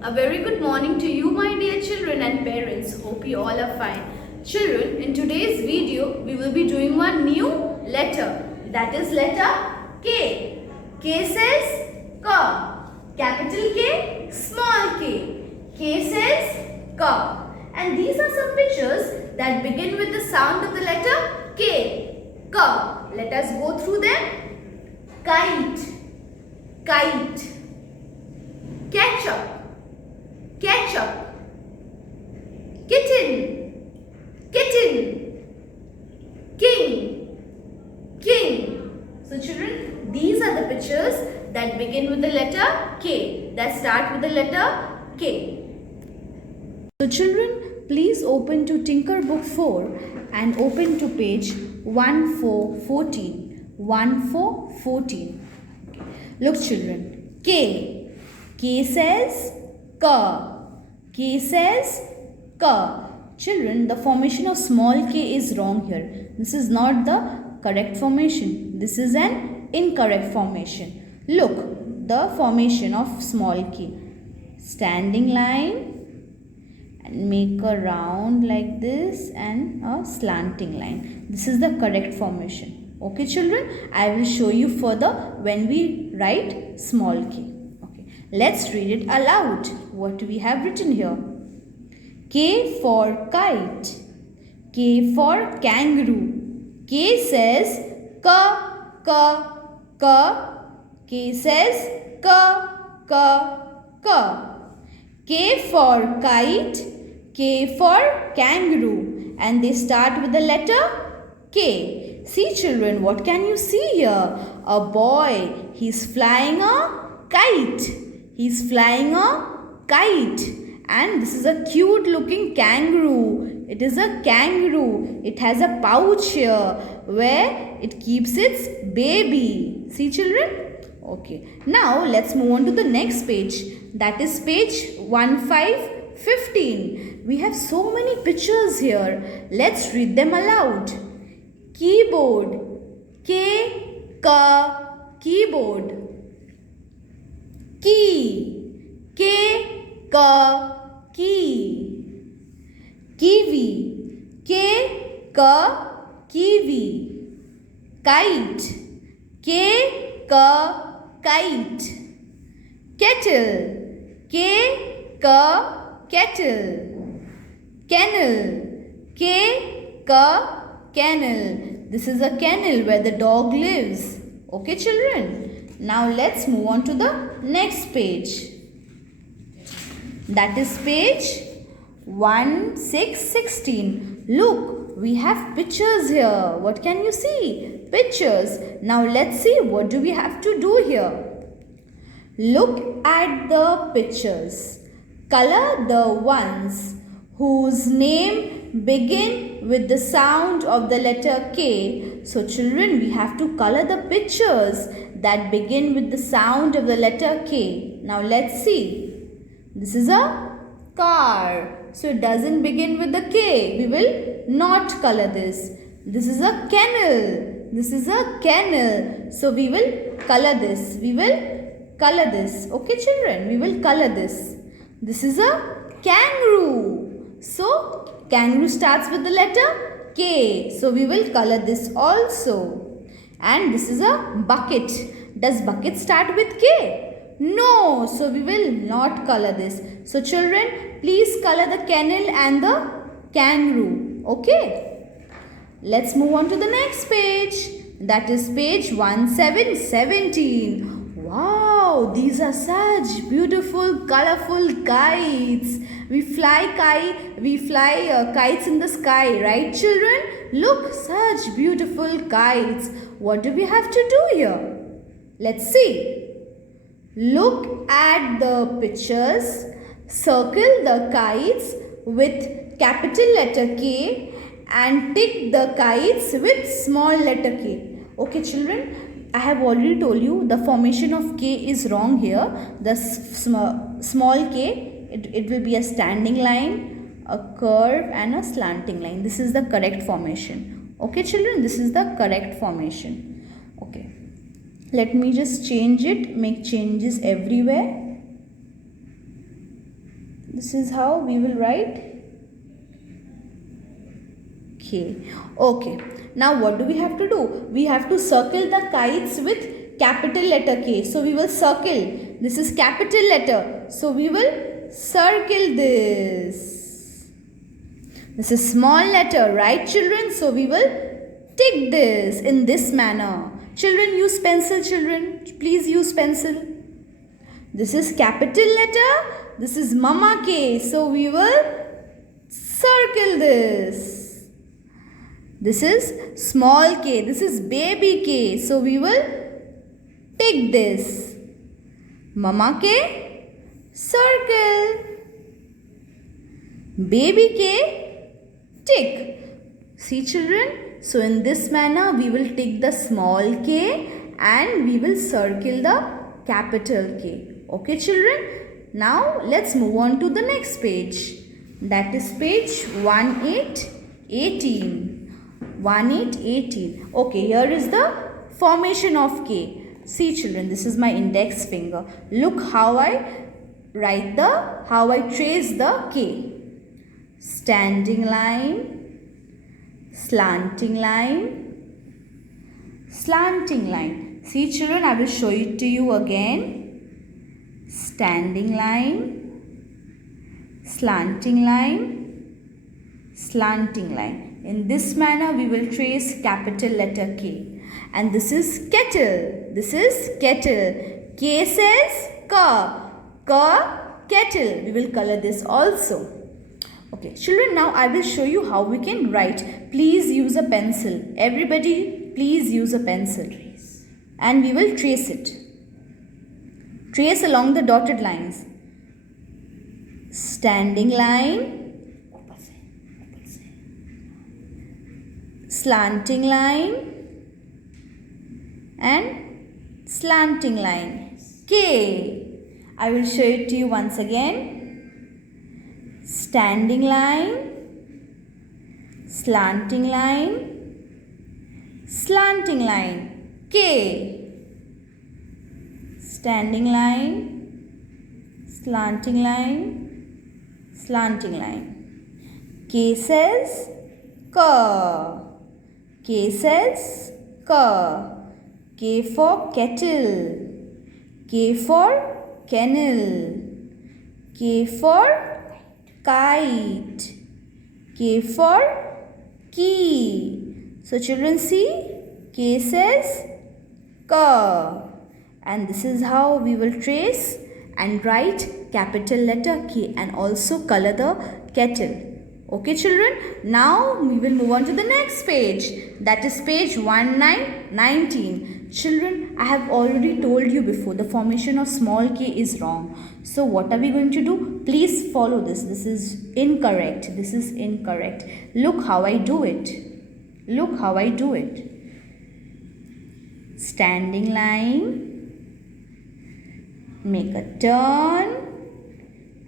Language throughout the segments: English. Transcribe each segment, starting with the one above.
A very good morning to you, my dear children and parents. Hope you all are fine. Children, in today's video, we will be doing one new letter. That is letter K. K says K. Capital K, small k. K says K. And these are some pictures that begin with the sound of the letter K. K. Let us go through them. Kite. Kite. Ketchup. Ketchup. Kitten. Kitten. King. King. So children, these are the pictures that begin with the letter K, that start with the letter K. So children, please open to Tinker Book 4 and open to page 1414. 1414. Look children, K. K says K. K says K. Children, the formation of small k is wrong here. This is not the correct formation. This is an incorrect formation. Look, the formation of small k. Standing line and make a round like this and a slanting line. This is the correct formation. Okay children, I will show you further when we write small k. Let's read it aloud. What we have written here. K for kite. K for kangaroo. K says K, K, K. K says K, K, K. K for kite. K for kangaroo. And they start with the letter K. See children, what can you see here? A boy. He's flying a kite. He's flying a kite. And this is a cute looking kangaroo. It is a kangaroo. It has a pouch here where it keeps its baby. See children? Okay. Now let's move on to the next page. That is page 1515. We have so many pictures here. Let's read them aloud. Keyboard. K, K, keyboard. Key. K, K, key. Kiwi. K, K, kiwi. Kite. K, K, kite. Kettle. K, K, kettle. Kennel. K, K, kennel. This is a kennel where the dog lives. Okay children. Now let's move on to the next page. That is page 1616. Look, we have pictures here. What can you see? Pictures. Now let's see what do we have to do here. Look at the pictures. Color the ones whose name begin with the sound of the letter K. So children, we have to color the pictures that begin with the sound of the letter K. Now let's see. This is a car. So it doesn't begin with the K. We will not color this. This is a kennel. This is a kennel. So we will color this. We will color this. Okay children, we will color this. This is a kangaroo. So kangaroo starts with the letter K. So we will color this also. And this is a bucket. Does bucket start with K? No. So we will not color this. So children, please color the kennel and the kangaroo. Okay. Let's move on to the next page. That is page 1717. Wow, these are such beautiful, colorful kites. We fly kites in the sky, right children? Look, such beautiful kites. What do we have to do here? Let's see. Look at the pictures. Circle the kites with capital letter K and tick the kites with small letter K. Okay children, I have already told you the formation of K is wrong here. The small k, it will be a standing line, a curve and a slanting line. This is the correct formation. Okay children, this is the correct formation. Okay. Let me just change it, make changes everywhere. This is how we will write K. Okay. Now what do we have to do? We have to circle the kites with capital letter K. So we will circle. This is capital letter. So we will circle this. This is small letter, right children? So we will tick this in this manner. Children, use pencil, children. Please use pencil. This is capital letter. This is Mama K. So we will circle this. This is small k. This is baby k. So we will tick this. Mama k, circle. Baby k, tick. See children? So in this manner we will tick the small k and we will circle the capital K. Okay children? Now let's move on to the next page. That is page 1818. 1818. Okay, here is the formation of K. See children, this is my index finger. Look how I trace the K. Standing line, slanting line, slanting line. See children, I will show it to you again. Standing line, slanting line, slanting line. In this manner, we will trace capital letter K. And this is kettle. This is kettle. K says ka. Ka, kettle. We will color this also. Okay, children, now I will show you how we can write. Please use a pencil. Everybody, please use a pencil. And we will trace it. Trace along the dotted lines. Standing line, slanting line and slanting line. K. I will show it to you once again. Standing line, slanting line, slanting line. K. Standing line, slanting line, slanting line. K says ka. K says ka. K for kettle. K for kennel. K for kite. K for key. So children see, K says ka. And this is how we will trace and write capital letter K and also color the kettle. Okay children, now we will move on to the next page. That is page 1919. Children, I have already told you before, the formation of small k is wrong. So what are we going to do? Please follow this. This is incorrect. This is incorrect. Look how I do it. Look how I do it. Standing line. Make a turn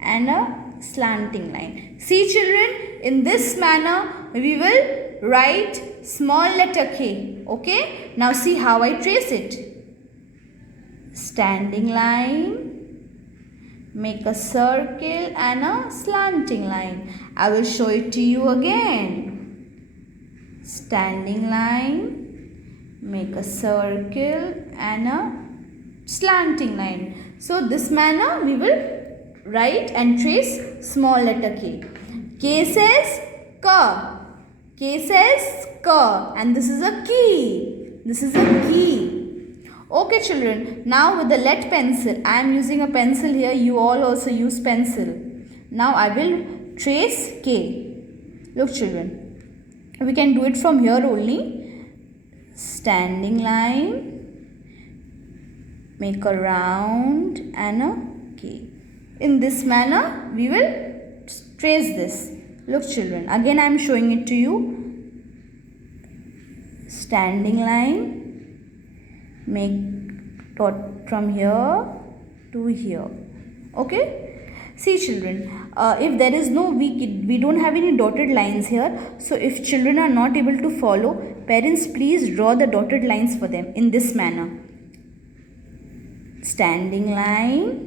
and a slanting line. See children, in this manner we will write small letter K. Okay, now see how I trace it. Standing line, make a circle and a slanting line. I will show it to you again. Standing line, make a circle and a slanting line. So this manner we will write and trace small letter K. K says ka. K says ka. And this is a key. This is a key. Okay children. Now with the lead pencil. I am using a pencil here. You all also use pencil. Now I will trace K. Look children. We can do it from here only. Standing line. Make a round and a K. In this manner, we will trace this. Look children, again I am showing it to you. Standing line, make dot from here to here. Okay? See children, if there is no, we don't have any dotted lines here. So if children are not able to follow, parents please draw the dotted lines for them in this manner. Standing line,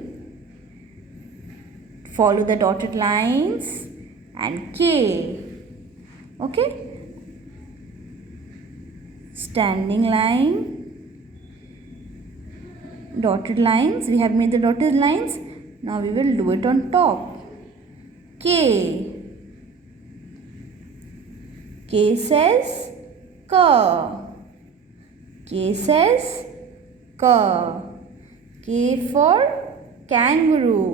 follow the dotted lines, and K. Okay. Standing line, dotted lines. We have made the dotted lines. Now we will do it on top. K. K says K. K says K. K for kangaroo.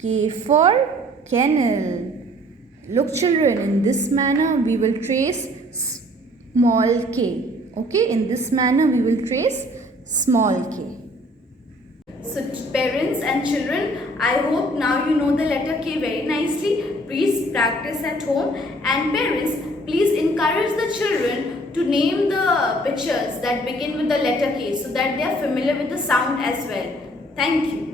K for kennel. Look children, in this manner we will trace small k. Okay, in this manner we will trace small k. So parents and children, I hope now you know the letter K very nicely. Please practice at home, and parents, please encourage the children to name the pictures that begin with the letter K so that they are familiar with the sound as well. Thank you.